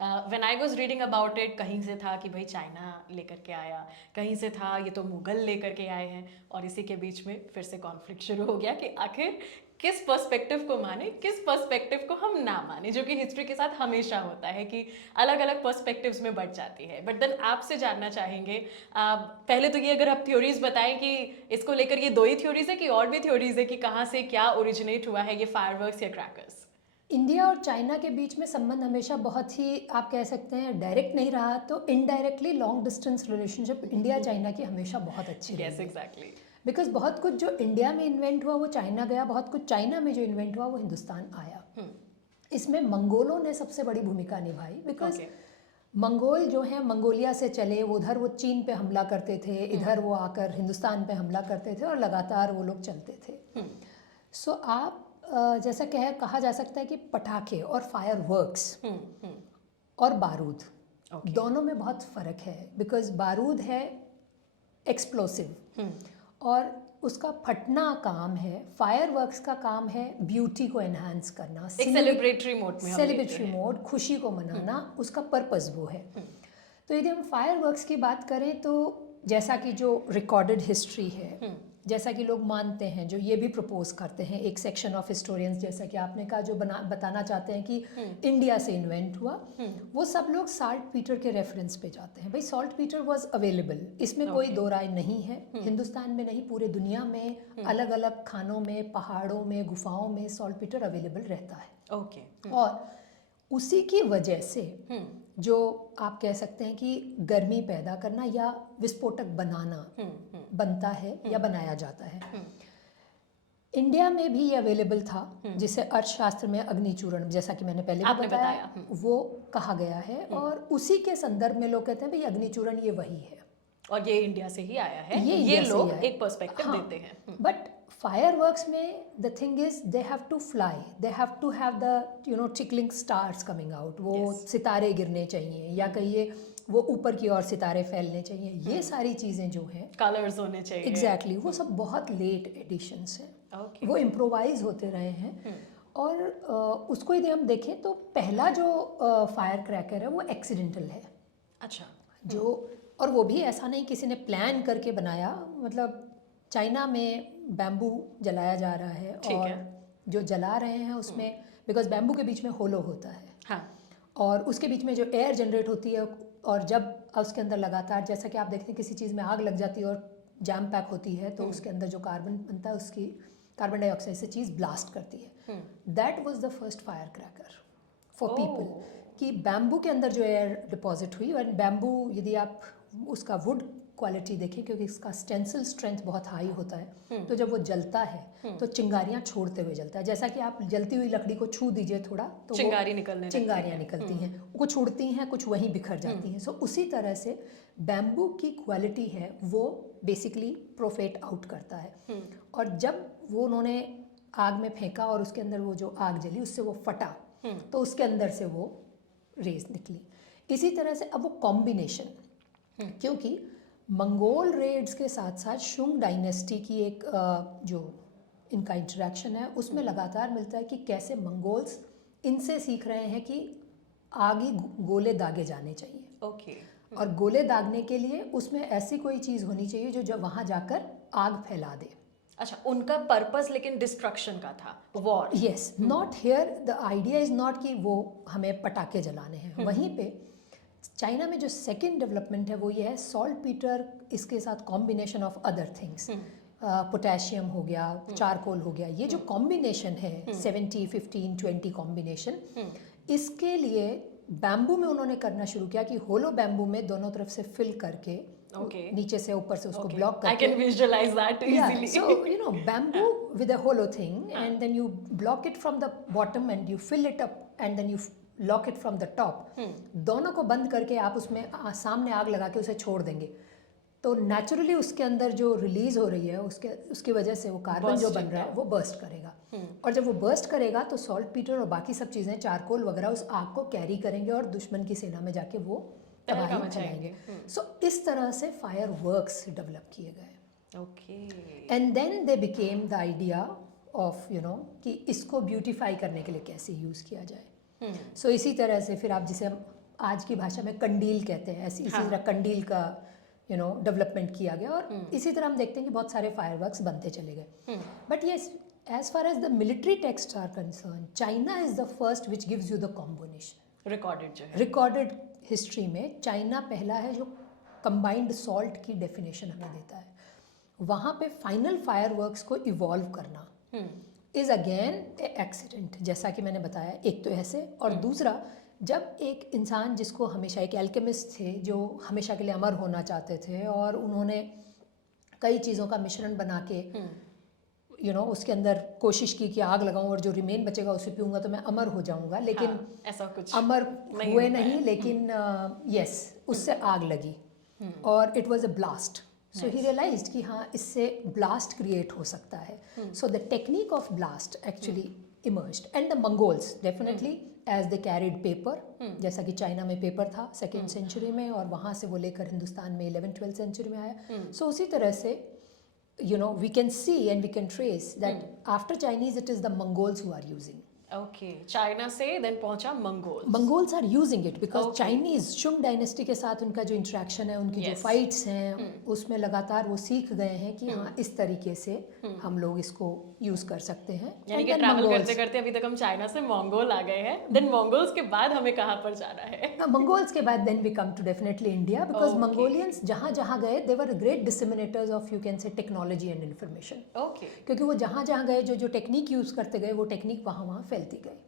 When I was reading about it, कहीं से था कि भाई चाइना लेकर के आया, कहीं से था ये तो मुगल लेकर के आए हैं, और इसी के बीच में फिर से कॉन्फ्लिक्ट शुरू हो गया कि आखिर किस पर्सपेक्टिव को माने, किस पर्सपेक्टिव को हम ना माने, जो कि हिस्ट्री के साथ हमेशा होता है कि अलग अलग पर्सपेक्टिव्स में बढ़ जाती है। बट देन आपसे जानना चाहेंगे, पहले तो ये अगर आप थ्योरीज बताएं कि इसको लेकर ये दो ही थ्योरीज है कि और भी थ्योरीज है कि कहाँ से क्या ओरिजिनेट हुआ है ये फायरवर्क्स या क्रैकर्स? इंडिया और चाइना के बीच में संबंध हमेशा बहुत ही, आप कह सकते हैं, डायरेक्ट नहीं रहा तो indirectly long distance relationship India China की हमेशा बहुत अच्छी रही यस, है। एग्जैक्टली। बिकॉज बहुत कुछ जो इंडिया में इन्वेंट हुआ वो चाइना गया, बहुत कुछ चाइना में जो इन्वेंट हुआ वो हिंदुस्तान आया। इसमें मंगोलों ने सबसे बड़ी भूमिका निभाई, बिकॉज ओके। मंगोल जो हैं मंगोलिया से चले, वो उधर वो चीन पे हमला करते थे, इधर वो आकर हिंदुस्तान पे हमला करते थे और लगातार वो लोग चलते थे। सो आप जैसा कहा जा सकता है कि पटाखे और फायर वर्क्स और बारूद Okay. दोनों में बहुत फ़र्क है। बिकॉज बारूद है एक्सप्लोसिव और उसका फटना काम है, फायर वर्क्स का काम है ब्यूटी को एनहांस करना, एक सेलिब्रेटरी मोड में हम लेते सेलिब्रेटरी हैं। मोड, खुशी को मनाना, उसका पर्पस वो है। तो यदि हम फायर वर्क्स की बात करें तो जैसा कि जो रिकॉर्डेड हिस्ट्री है, जैसा कि लोग मानते हैं, जो ये भी प्रपोज करते हैं एक सेक्शन ऑफ हिस्टोरियंस, जैसा कि आपने कहा, जो बताना चाहते हैं कि इंडिया से इन्वेंट हुआ, वो सब लोग साल्ट पीटर के रेफरेंस पे जाते हैं। भाई सॉल्ट पीटर वाज अवेलेबल, इसमें कोई दो राय नहीं है। हिंदुस्तान में नहीं, पूरे दुनिया में अलग अलग खानों में, पहाड़ों में, गुफाओं में सॉल्ट पीटर अवेलेबल रहता है। ओके। और उसी की वजह से जो आप कह सकते हैं कि गर्मी पैदा करना या विस्फोटक बनाना बनता है या बनाया जाता है। इंडिया में भी ये अवेलेबल था, जिसे अर्थशास्त्र में अग्निचूरण, जैसा कि मैंने पहले भी बताया, वो कहा गया है। और उसी के संदर्भ में लोग कहते हैं भाई अग्निचूरण ये वही है और ये इंडिया से ही आया है, ये लोग एक पर्सपेक्टिव हाँ, देते हैं। बट फायरवर्क्स में the thing is they have to fly, they have to have the tickling stars coming out, वो सितारे गिरने चाहिए, या कहिए वो ऊपर की ओर सितारे फैलने चाहिए। ये सारी चीज़ें जो हैं, कलर्स होने चाहिए। एग्जैक्टली वो सब बहुत लेट एडिशंस हैं। Okay. वो इम्प्रोवाइज होते रहे हैं। और उसको यदि हम देखें तो पहला जो फायर क्रैकर है वो एक्सीडेंटल है। अच्छा। जो, और वो भी ऐसा नहीं किसी ने प्लान करके बनाया। मतलब चाइना में बैम्बू जलाया जा रहा है, और जो जला रहे हैं उसमें, बिकॉज बैम्बू के बीच में होलो होता है, हाँ। और उसके बीच में जो एयर जनरेट होती है, और जब उसके अंदर लगातार, जैसा कि आप देखते हैं किसी चीज़ में आग लग जाती है और जैम पैक होती है, तो उसके अंदर जो कार्बन बनता है, उसकी कार्बन डाइऑक्साइड से चीज़ ब्लास्ट करती है। That was the first fire cracker for people, कि बैम्बू के अंदर जो एयर डिपॉजिट हुई। और बैम्बू, यदि आप उसका वुड क्वालिटी देखें, क्योंकि इसका स्टेंसिल स्ट्रेंथ बहुत हाई होता है, तो जब वो जलता है तो चिंगारियाँ छोड़ते हुए जलता है। जैसा कि आप जलती हुई लकड़ी को छू दीजिए थोड़ा, तो चिंगारियाँ निकलती हैं, कुछ उड़ती हैं, कुछ वहीं बिखर जाती हैं। सो उसी तरह से बैम्बू की क्वालिटी है, वो बेसिकली प्रोफेट आउट करता है। और जब वो उन्होंने आग में फेंका और उसके अंदर वो जो आग जली, उससे वो फटा, तो उसके अंदर से वो रेस निकली। इसी तरह से अब वो कॉम्बिनेशन, क्योंकि मंगोल रेड्स के साथ साथ शुंग डायनेस्टी की एक जो इनका इंटरेक्शन है, उसमें लगातार मिलता है कि कैसे मंगोल्स इनसे सीख रहे हैं कि आगे गोले दागे जाने चाहिए। ओके। और गोले दागने के लिए उसमें ऐसी कोई चीज़ होनी चाहिए जो जब वहाँ जाकर आग फैला दे। अच्छा, उनका पर्पस लेकिन डिस्ट्रक्शन का था, war. Yes, not here the idea is not कि वो हमें पटाखे जलाने हैं। वहीं पे चाइना में जो सेकेंड डेवलपमेंट है वो ये है, सॉल्ट पीटर, इसके साथ combination of other things, potassium हो गया, चारकोल हो गया, ये जो कॉम्बिनेशन है 70-15-20 कॉम्बिनेशन, इसके लिए बैम्बू में उन्होंने करना शुरू किया कि होलो बैम्बू में दोनों तरफ से फिल करके, नीचे से ऊपर से उसको ब्लॉक करके, I can visualize that easily. So bamboo with a hollow thing, and then you block it from the bottom and you fill it up and then you lock it from the top. दोनों को बंद करके आप उसमें सामने आग लगा के उसे छोड़ देंगे, तो नेचुरली उसके अंदर जो रिलीज हो रही है, उसकी वजह से वो कार्बन जो बन रहा है वो बर्स्ट करेगा। और जब वो बर्स्ट करेगा तो सॉल्ट पीटर और बाकी सब चीज़ें, चारकोल वगैरह, उस आग को कैरी करेंगे और दुश्मन की सेना में जाके वो तबाही फैलाएंगे। सो इस तरह से फायर वर्क्स डेवलप किए गए। Okay. And then they became the idea of कि इसको ब्यूटिफाई करने के लिए कैसे यूज़ किया जाए। सो इसी तरह से फिर आप जिसे आज की भाषा में कंडील कहते हैं, ऐसी इसी हाँ। तरह कंडील का डेवलपमेंट किया गया और इसी तरह हम देखते हैं कि बहुत सारे फायरवर्क्स बनते चले गए. But yes, as far as the military text are concern, China is the first which gives you the combination. Recorded जो है. रिकॉर्डेड हिस्ट्री में चाइना पहला है जो कंबाइंड सॉल्ट की डेफिनेशन हमें देता है. वहाँ पे फाइनल फायरवर्क्स को इवॉल्व करना इज अगेन एक्सीडेंट, जैसा कि मैंने बताया. एक तो ऐसे, और दूसरा जब एक इंसान जिसको हमेशा, एक एल्केमिस्ट थे जो हमेशा के लिए अमर होना चाहते थे और उन्होंने कई चीज़ों का मिश्रण बना के उसके अंदर कोशिश की कि आग लगाऊं और जो रिमेन बचेगा उसे पीऊंगा तो मैं अमर हो जाऊंगा, लेकिन हाँ, ऐसा कुछ अमर नहीं हुए हो पाया. नहीं, लेकिन यस उससे आग लगी और it was a blast. So he realised कि हाँ, इससे ब्लास्ट क्रिएट हो सकता है. So the technique of blast actually emerged. And the Mongols definitely as they carried paper, जैसा कि चाइना में पेपर था सेकेंड सेंचुरी में और वहाँ से वो लेकर हिंदुस्तान में 11th-12th सेंचुरी में आया. सो उसी तरह से we can see and we can trace that after Chinese it is the Mongols who are using. Okay, China से देन पहुंचा Mongols. Mongols are using it because Okay. Chinese Shunga dynasty के साथ उनका जो इंटरेक्शन है, उनकी जो Yes. फाइट्स हैं उसमें लगातार वो सीख गए हैं कि हाँ, इस तरीके से हम लोग इसको यूज कर सकते हैं. यानी And कि then ट्रैवल Mongols- करते करते अभी तक हम चाइना से मंगोल आ गए हैं. देन मंगोल्स के बाद हमें कहाँ पर जाना है? Mongols के बाद then we come to definitely India because Okay. Mongolians जहाँ जहाँ गए they were great disseminators of you can say technology and information. Okay. क्योंकि वो जहाँ जहाँ गए जो टेक्निक यूज़ करते गए वो टेक्निक वहाँ वहाँ फैलती गई.